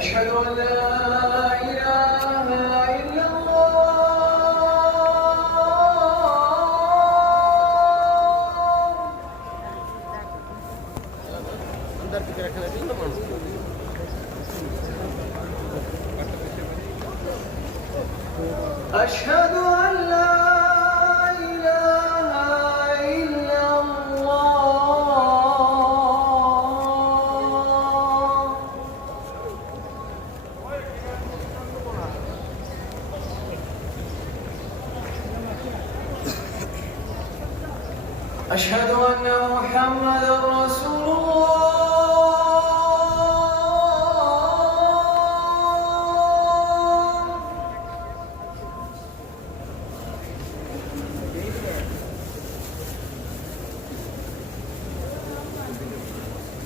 أشهد أن لا إله إلا الله. أشهد أن لا إله إلا الله. أشهد أن محمدًا رسول الله.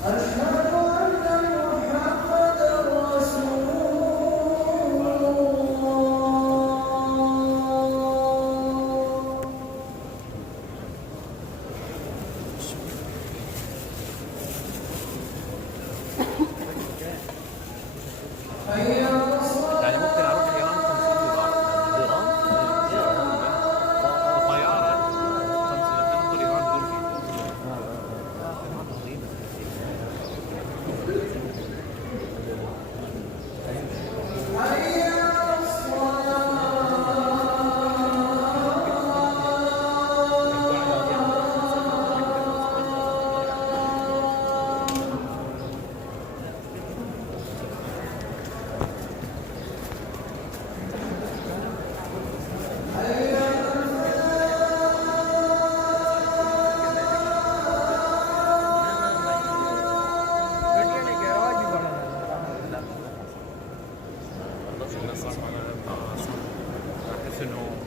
أشهد أن محمدًا رسول الله. حي على الصلاة. يعني ممكن اروح ايران 50 دولار طياره 50 ادخل ايران بدون حي على احس انه